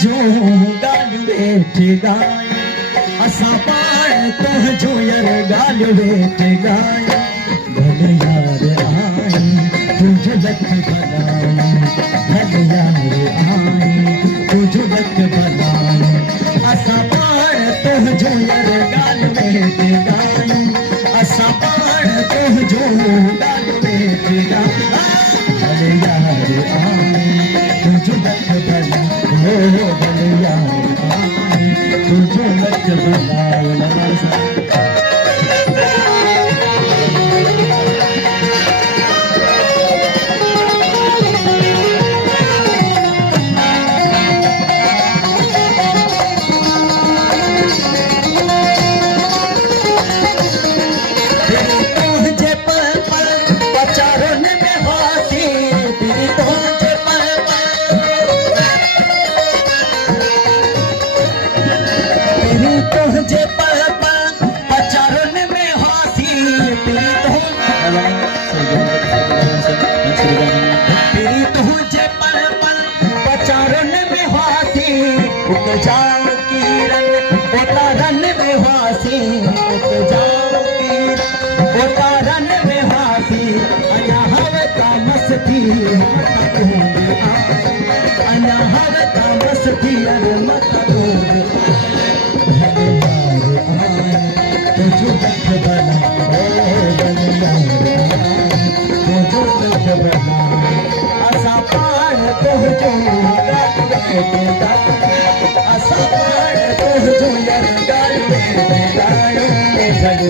तुंहिंजो ॻाल्हियूं वेठे ॻायूं असां पाण तुंहिंजो यार ॻाल्हियूं वेठे ॻायूं भले यार आई तुंहिंजो लख भलायूं भले यार आई तुंहिंजो लख भलायूं असां पाण तुंहिंजो यार ॻाल्हियूं वेठे ॻायूं असां पाण तुंहिंजो ॻाल्हियूं वेठे ॻायूं भले यार आई तुंहिंजो लख भलायूं भले यार आई तुंहिंजो लख भलायूं तुझे पल पल पचारुन में हासिल तेरी तुझे पल पल पचारुन में हासिल उग जाओ किरण उतारन में हासिल उग जाओ किरण उतारन में हासिल अना हवता मस्ती अना हवता मस्ती अरे मत तुझो लख भला तुझो लख भला असां पाण तुंहिंजो असां पाण तुंहिंजो यार ॻाल्हियूं भले यार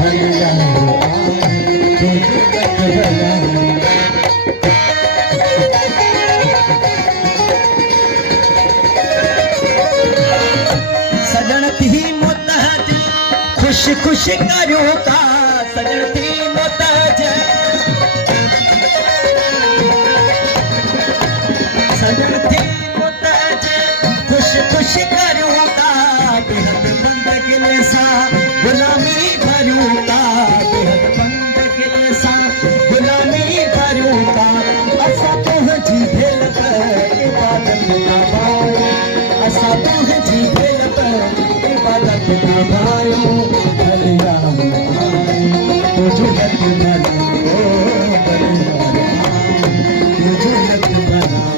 भले यार तुंहिंजो लख भला सजन थी मोहताज खुश खुश करो का सजन थी मोहताज सजन थी मोहताज खुश खुश करो का बेहद बंदगिल सा गुलामी भरू का बेहद बंदगिल सा गुलामी भरू का असां तुंहिंजी भेल इबादत ना पाऊं असां तुंहिंजी भेल इबादत ना पायूं भले यार आई तुझो लख भलायूं भले यार आई तुझो लख भलायूं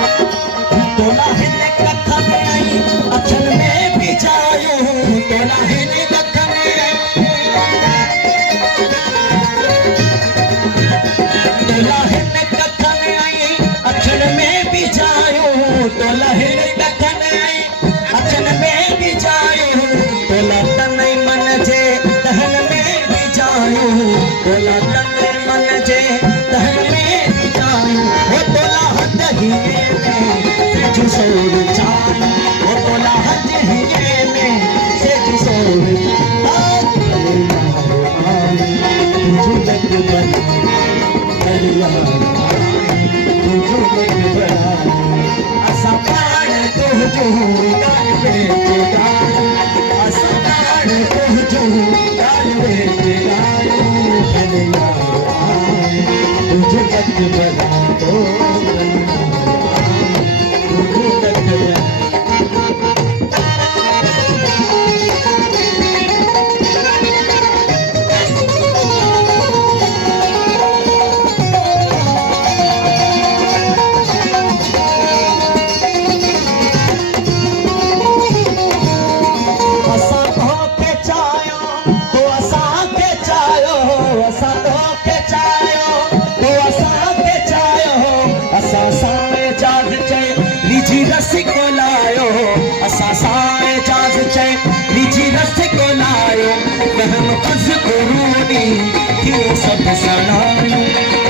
तोला हिन कथ में आई अखियुनि में बि जायो तोला हिन कथ में तोला हिन कथ में आई अखियुनि में बि जायो तोला हिन कथ में आई अखियुनि में बि जायो तोला तन मन जे दहन में बि जायो तोला तन मन जे दहन में बि जायो हो तोला हद ही जो सोर चांद वो तोला हज हिये में से जो सोर भले यार आई तुझो लख भला भले यार आई तुझो लख भला असां पाण तुंहिंजो ॻाल्हि वेठे ॻायूं असां पाण तुंहिंजो ॻाल्हि वेठे ॻायूं भले यार आई तुझो लख भला रस को लायो असां सां एजाज़ चए रिझी रस को लायो कहम फज़ कुरूनी थी सभु सणायूं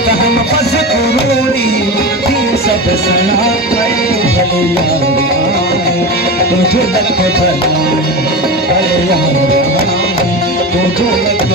कहम फज़ कुरूनी थी सभु सणायूं भले यार आई तुझो लख भला भले यार आई झूम